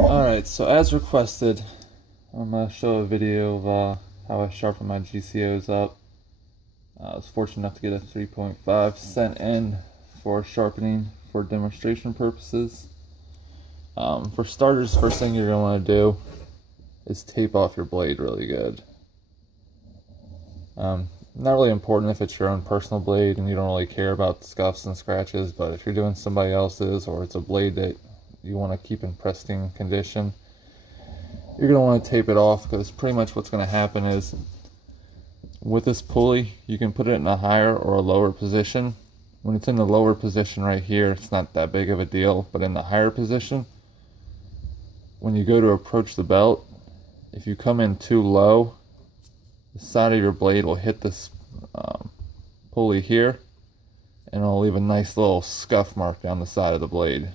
Alright, so as requested, I'm going to show a video of how I sharpen my GCOs up. I was fortunate enough to get a 3.5 cent end for sharpening for demonstration purposes. For starters, first thing you're going to want to do is tape off your blade really good. Not really important if it's your own personal blade and you don't really care about scuffs and scratches, but if you're doing somebody else's or it's a blade that you want to keep in pristine condition, you're going to want to tape it off, because pretty much what's going to happen is with this pulley, you can put it in a higher or a lower position. When it's in the lower position right here, it's not that big of a deal, but in the higher position, when you go to approach the belt, if you come in too low, the side of your blade will hit this pulley here, and it'll leave a nice little scuff mark down the side of the blade.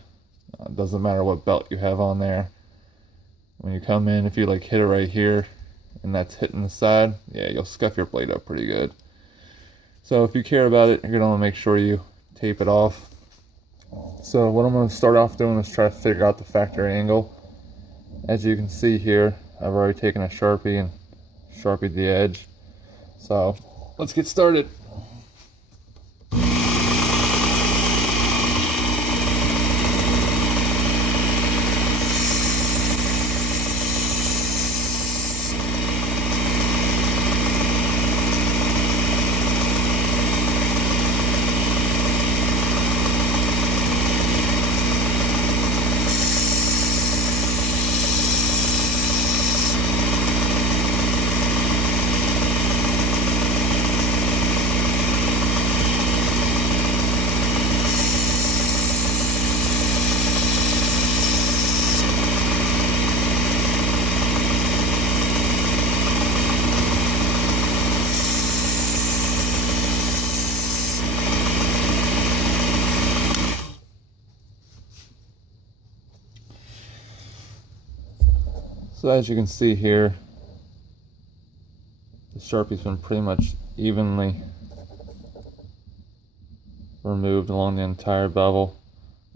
It doesn't matter what belt you have on there. When you come in, if you like hit it right here and that's hitting the side, yeah, you'll scuff your blade up pretty good. So if you care about it, you're going to want to make sure you tape it off. So what I'm going to start off doing is try to figure out the factory angle. As you can see here, I've already taken a Sharpie and Sharpied the edge. So let's get started. So as you can see here, the Sharpie's been pretty much evenly removed along the entire bevel.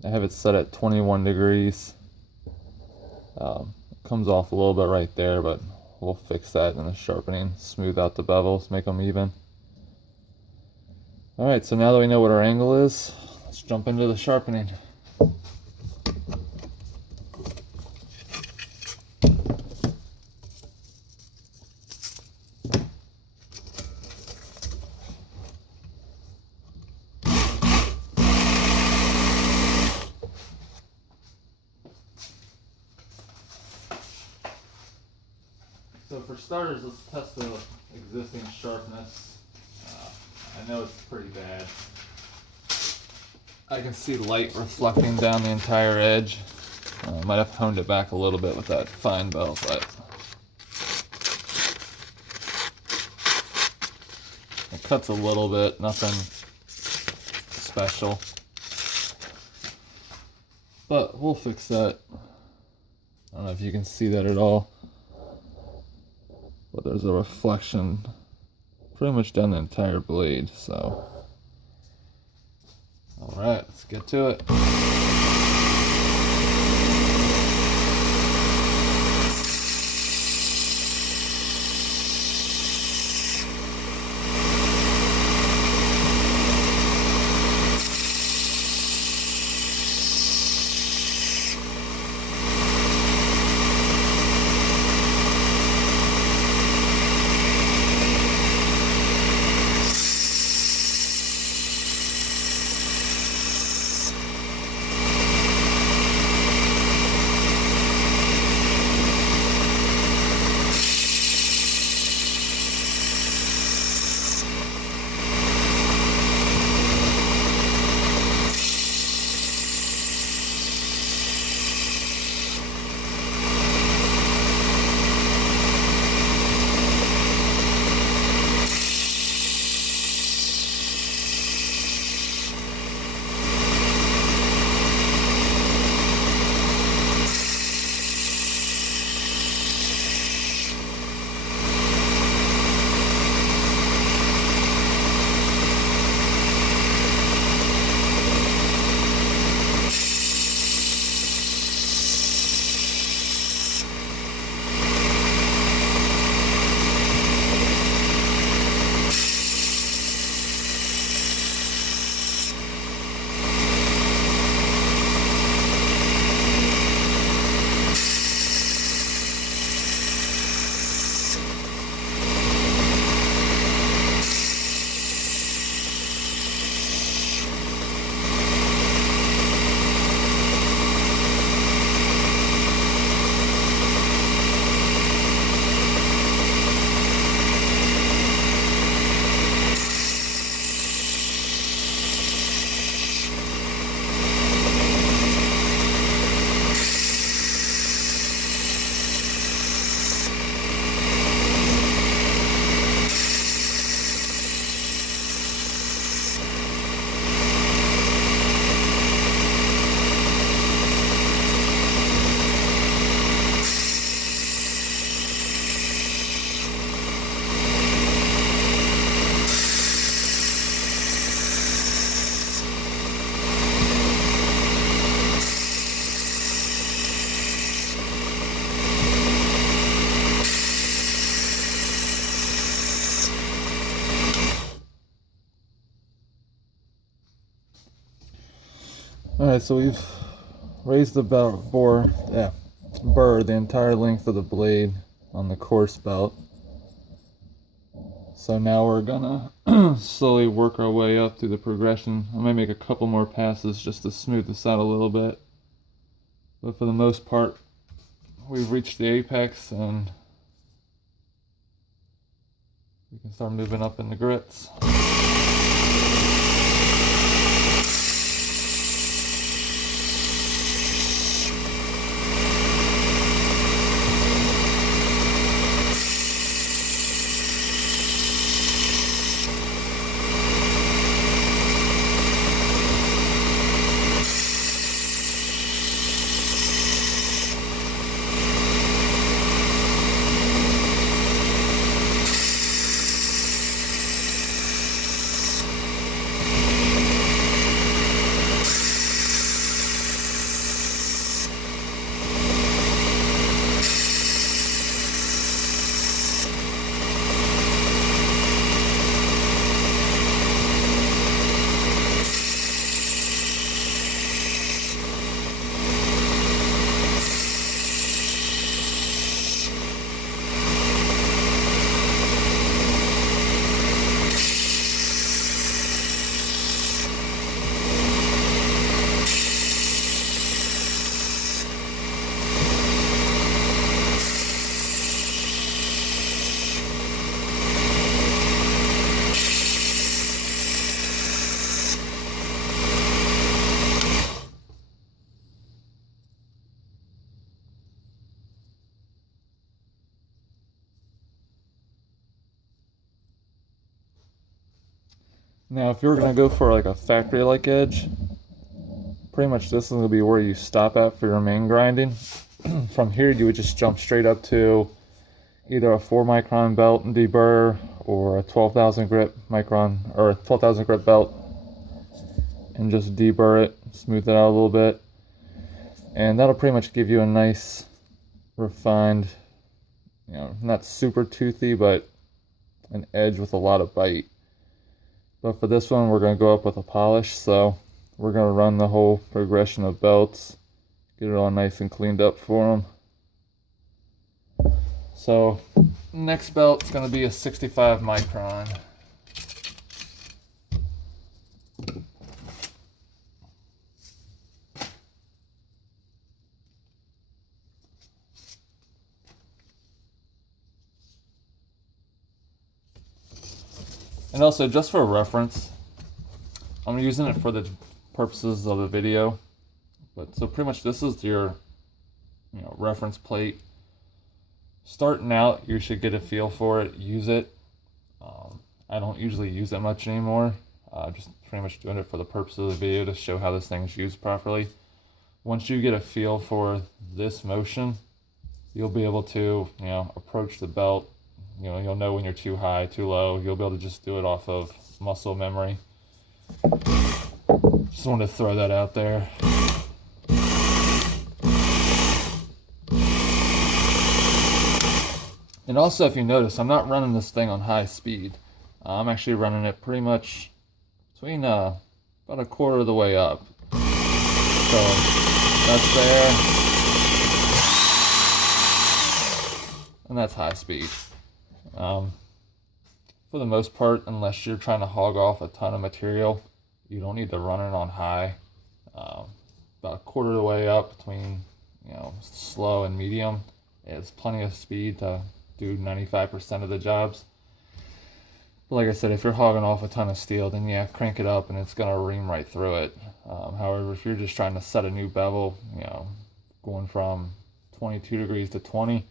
I have it set at 21 degrees. It comes off a little bit right there, but we'll fix that in the sharpening, smooth out the bevels, make them even. Alright, so now that we know what our angle is, let's jump into the sharpening. So for starters, let's test the existing sharpness. I know it's pretty bad. I can see light reflecting down the entire edge. Might have honed it back a little bit with that fine belt, but it cuts a little bit, nothing special. But we'll fix that. I don't know if you can see that at all, but there's a reflection pretty much down the entire blade. So alright, let's get to it. Alright, so we've raised the burr the entire length of the blade on the coarse belt. So now we're gonna slowly work our way up through the progression. I might make a couple more passes just to smooth this out a little bit. But for the most part, we've reached the apex and we can start moving up in the grits. Now, if you're going to go for like a factory-like edge, pretty much this is going to be where you stop at for your main grinding. From here, you would just jump straight up to either a 4 micron belt and deburr, or a 12,000 grit micron, or a 12,000 grit belt, and just deburr it, smooth it out a little bit. And that'll pretty much give you a nice, refined, not super toothy, but an edge with a lot of bite. But for this one, we're going to go up with a polish, so we're going to run the whole progression of belts, get it all nice and cleaned up for them. So, next belt is going to be a 65 micron. And also, just for reference, I'm using it for the purposes of the video. But so pretty much this is your, reference plate. Starting out, you should get a feel for it, use it. I don't usually use it much anymore. Just pretty much doing it for the purpose of the video to show how this thing's used properly. Once you get a feel for this motion, you'll be able to, approach the belt. You'll know when you're too high, too low. You'll be able to just do it off of muscle memory. Just wanted to throw that out there. And also, if you notice, I'm not running this thing on high speed. I'm actually running it pretty much between about a quarter of the way up. So that's there. And that's high speed. For the most part, unless you're trying to hog off a ton of material, you don't need to run it on high. About a quarter of the way up between, slow and medium, it's plenty of speed to do 95% of the jobs. But like I said, if you're hogging off a ton of steel, then yeah, crank it up and it's gonna ream right through it. However, if you're just trying to set a new bevel, going from 22 degrees to 20,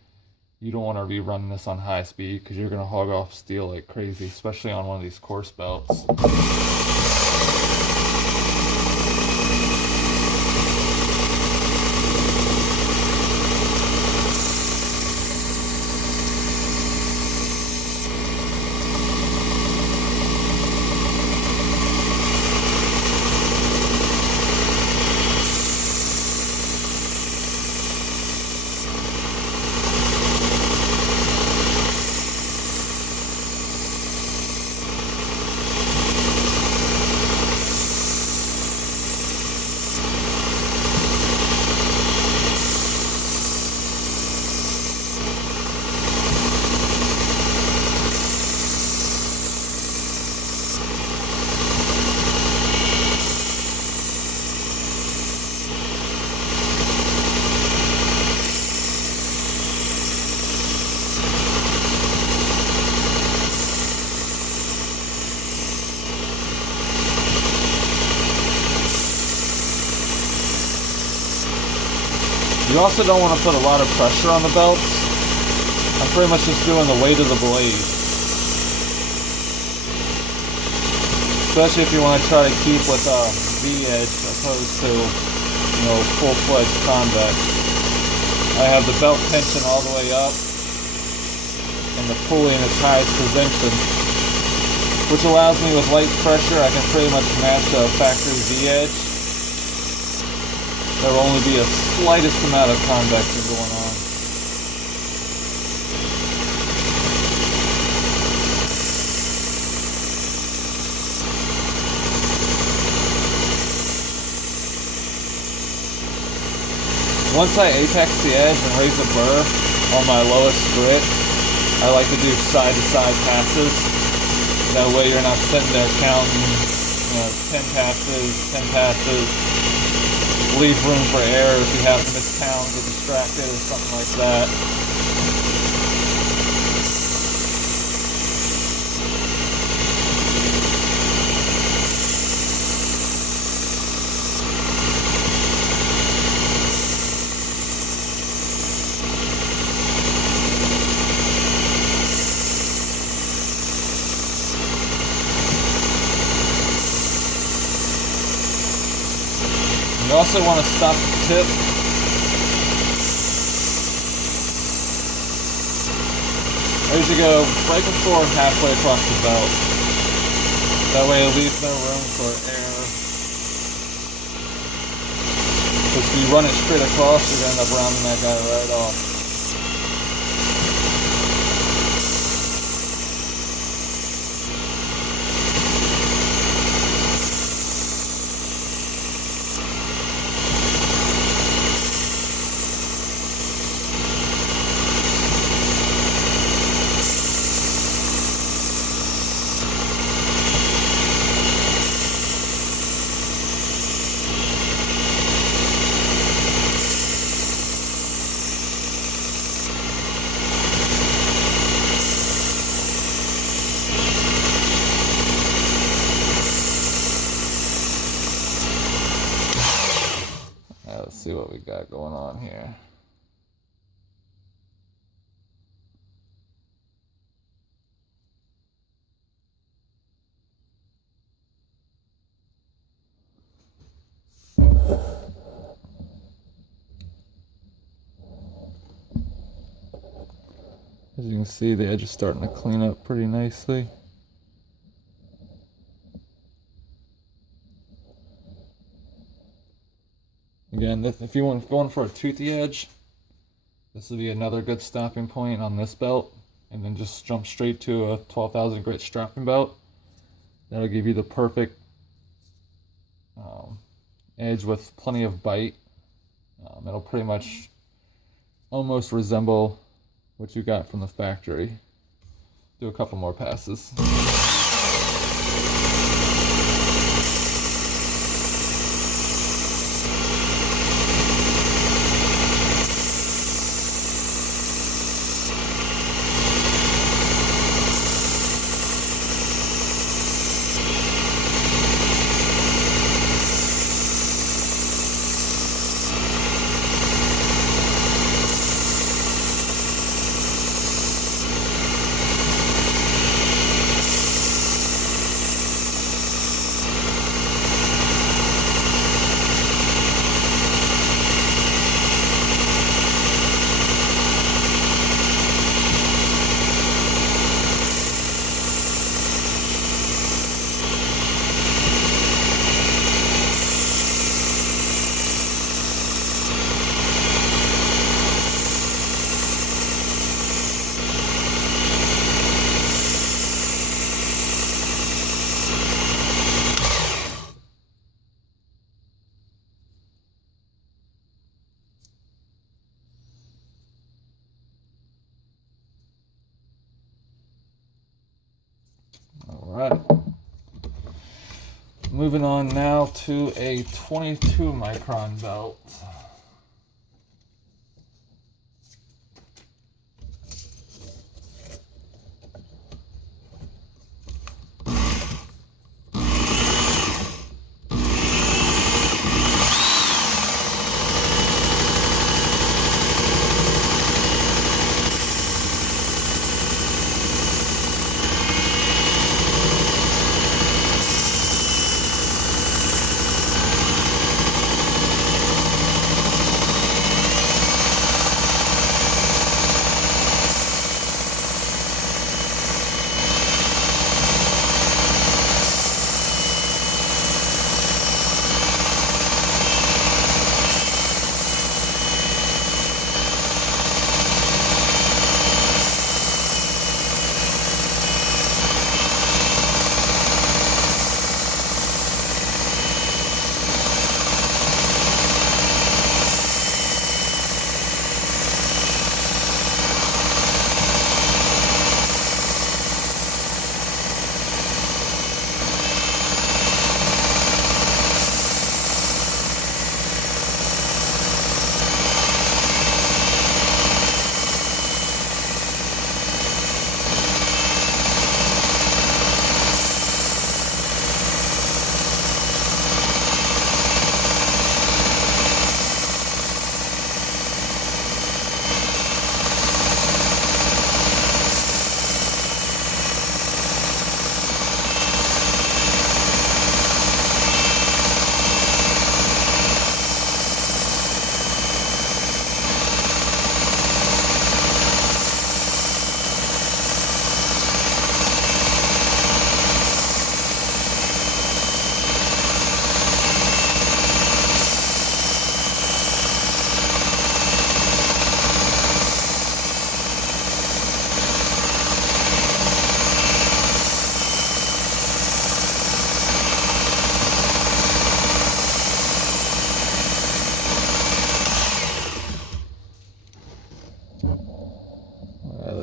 you don't want to be running this on high speed because you're going to hog off steel like crazy, especially on one of these coarse belts. You also don't want to put a lot of pressure on the belts. I'm pretty much just doing the weight of the blade. Especially if you want to try to keep with a V-edge opposed to, full-fledged convex. I have the belt tension all the way up and the pulley in its highest position, which allows me with light pressure, I can pretty much match a factory V-edge. There will only be a slightest amount of convection going on. Once I apex the edge and raise a burr on my lowest grit, I like to do side-to-side passes. That way you're not sitting there counting, 10 passes. Leave room for error if you have to miss pounds or distracted or something like that. You also want to stop the tip. As you go right before halfway across the belt. That way it leaves no room for error. Because if you run it straight across, you're going to end up rounding that guy right off. Let's see what we got going on here. As you can see, the edge is starting to clean up pretty nicely. Again, if you want going for a toothy edge, this would be another good stopping point on this belt, and then just jump straight to a 12,000 grit strapping belt. That'll give you the perfect edge with plenty of bite. It'll pretty much almost resemble what you got from the factory. Do a couple more passes. Alright, moving on now to a 22 micron belt.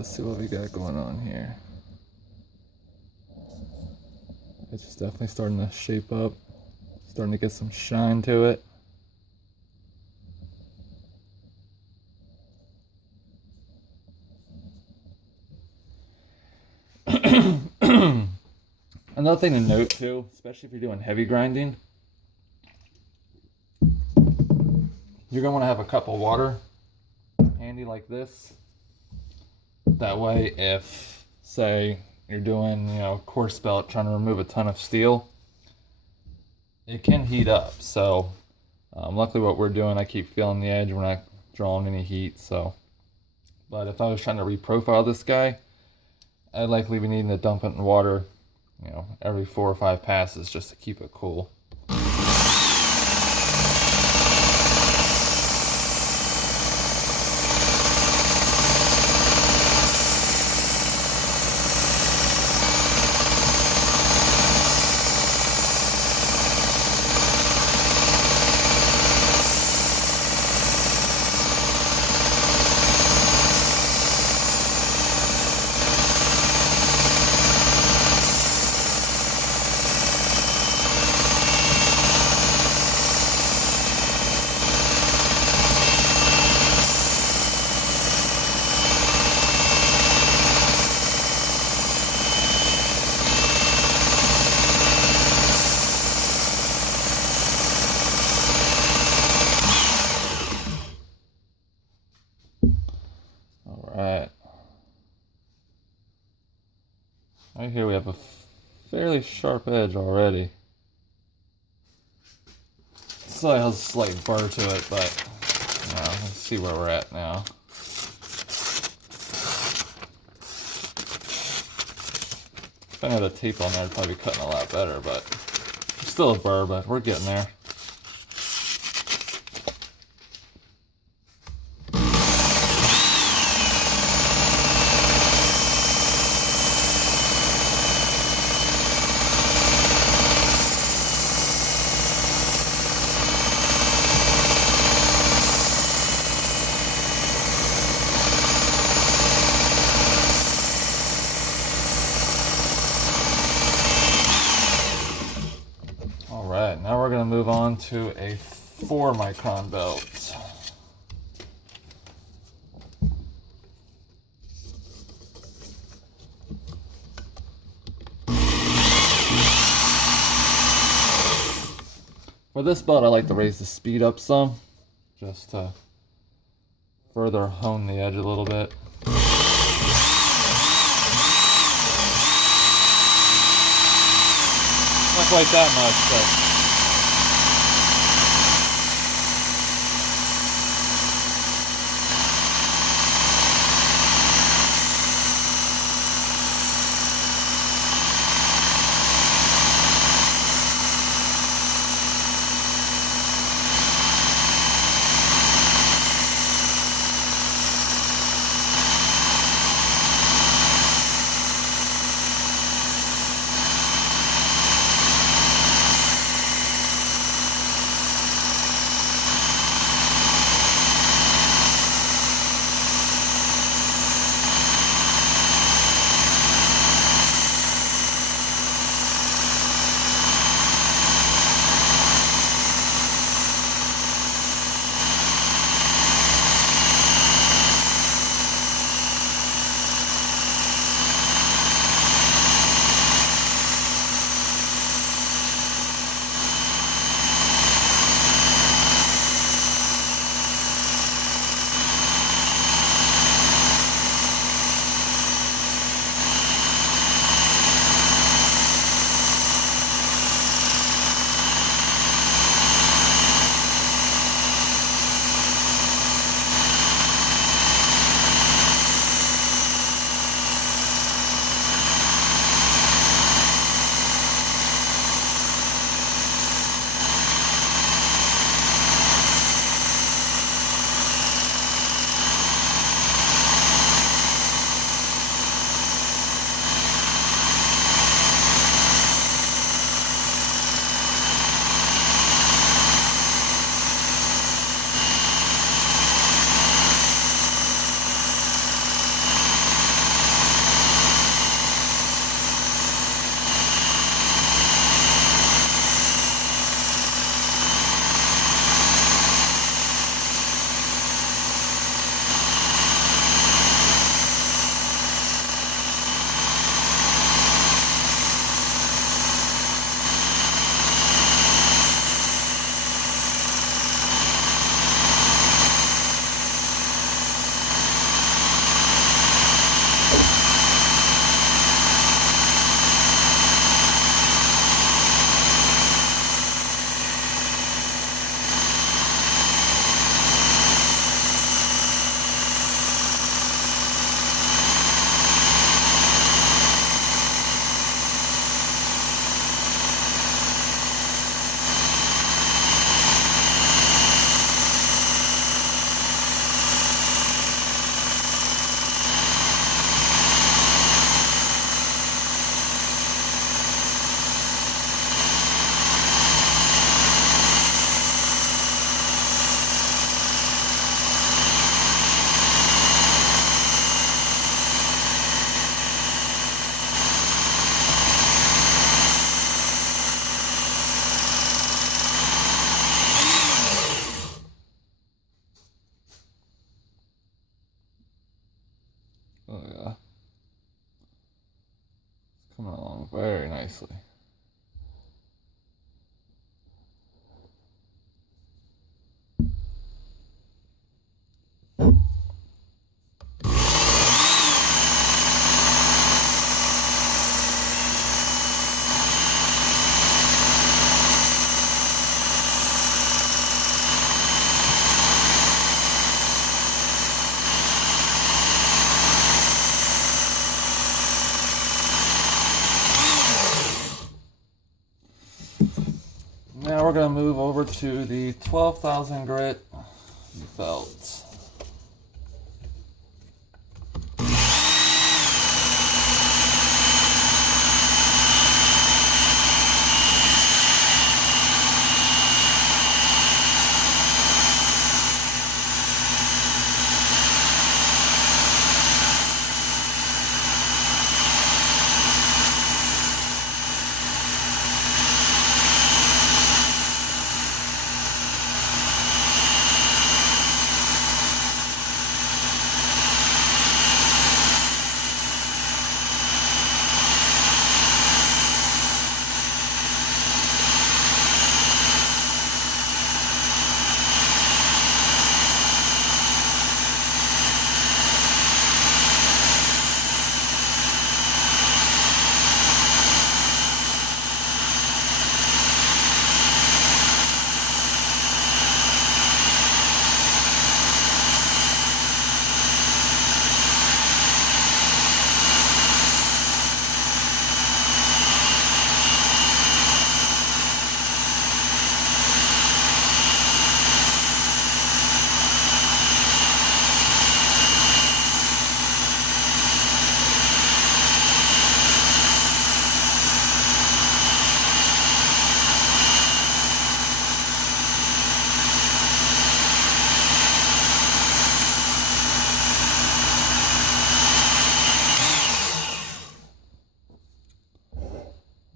let's see what we got going on here. It's just definitely starting to shape up, starting to get some shine to it. Another thing to note too, especially if you're doing heavy grinding, you're going to want to have a cup of water handy like this. That way, if, say, you're doing, coarse belt, trying to remove a ton of steel, it can heat up. So, luckily what we're doing, I keep feeling the edge. We're not drawing any heat. So, but if I was trying to reprofile this guy, I'd likely be needing to dump it in water, every 4 or 5 passes just to keep it cool. Alright. Right here we have a fairly sharp edge already. Still has a slight burr to it, but let's see where we're at now. If I had a tape on there, I'd probably be cutting a lot better, but still a burr, but we're getting there. Alright, now we're going to move on to a 4 micron belt. For this belt, I like to raise the speed up some, just to further hone the edge a little bit. Not quite that much, but Oh yeah. It's coming along very nicely. Now we're going to move over to the 12,000 grit belt.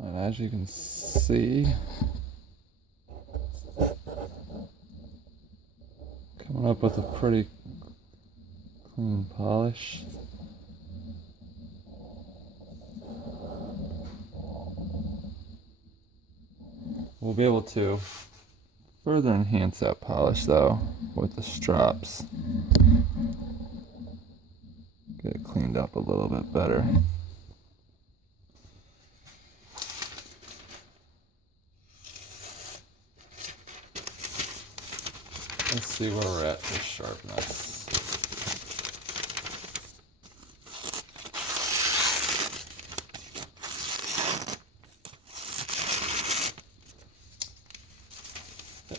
And as you can see, coming up with a pretty clean polish. We'll be able to further enhance that polish though with the strops. Get it cleaned up a little bit better. Let's see where we're at for sharpness.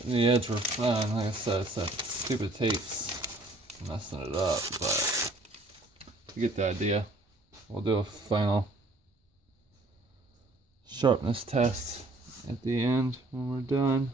The edge were fine. Like I said, it's that stupid tape's messing it up, but you get the idea. We'll do a final sharpness test at the end when we're done.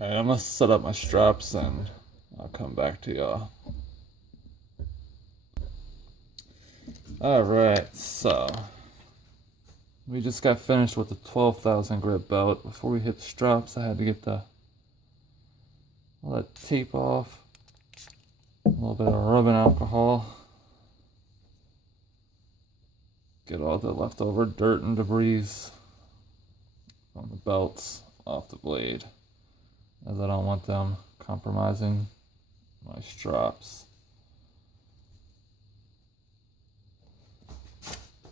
Alright, I'm gonna set up my strops and I'll come back to y'all. Alright, so we just got finished with the 12,000 grit belt. Before we hit the strops, I had to get all that tape off. A little bit of rubbing alcohol. Get all the leftover dirt and debris on the belts off the blade, as I don't want them compromising my strops.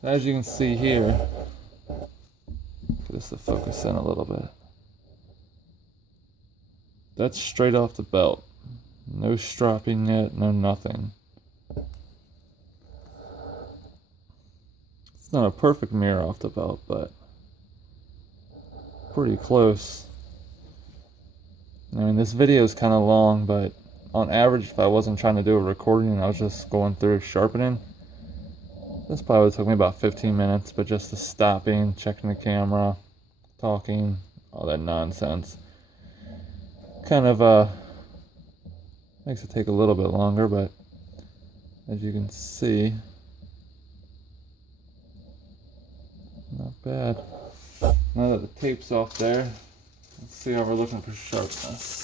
As you can see here, get this to focus in a little bit. That's straight off the belt. No stropping yet, no nothing. It's not a perfect mirror off the belt, but pretty close. I mean, this video is kind of long, but on average, if I wasn't trying to do a recording and I was just going through sharpening, This probably would took me about 15 minutes, but just the stopping, checking the camera, talking, all that nonsense kind of makes it take a little bit longer, but as you can see, not bad. Now that the tape's off there, let's see how we're looking for sharpness.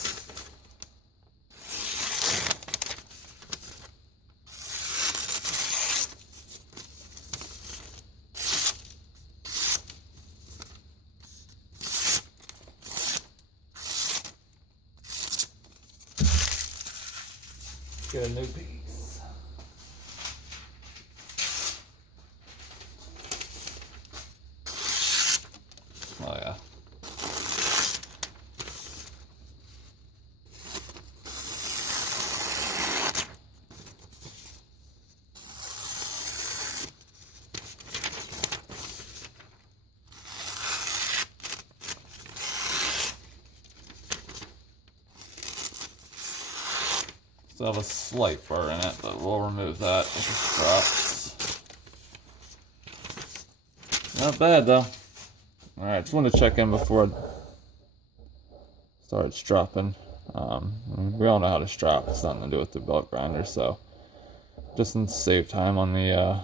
Get a new piece. Oh yeah. Still have a slight burr in it, but we'll remove that with the strops. Not bad though. Alright, just wanted to check in before I started stropping. We all know how to strop. It's nothing to do with the belt grinder, so just to save time on the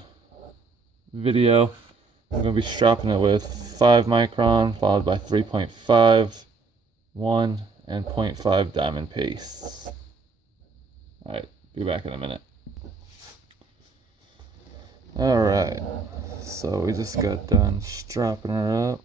video, I'm going to be stropping it with 5 micron followed by 3.5, 1, and 0.5 diamond pastes. Alright, be back in a minute. Alright, so we just got done stropping her up.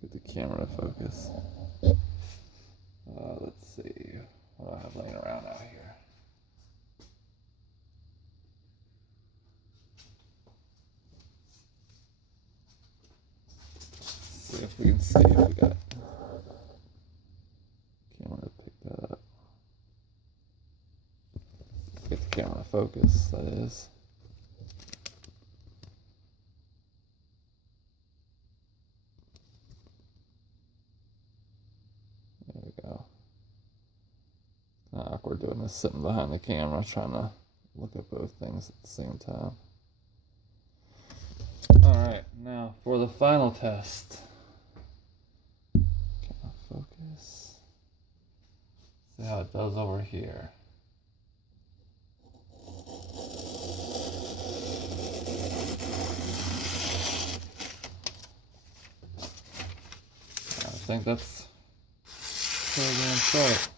Get the camera to focus. Let's see, what do I have laying around out here? Let's see if we can see if we got camera to pick that up. Get the camera to focus, that is. There we go. Awkward doing this sitting behind the camera trying to look at both things at the same time. Alright, now for the final test. Camera focus. See how it does over here. I think that's where we're going to start.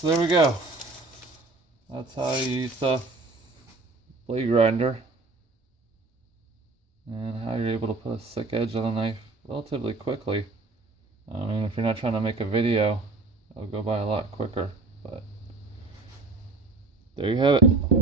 So there we go. That's how you use the blade grinder and how you're able to put a thick edge on a knife relatively quickly. I mean, if you're not trying to make a video, it'll go by a lot quicker, but there you have it.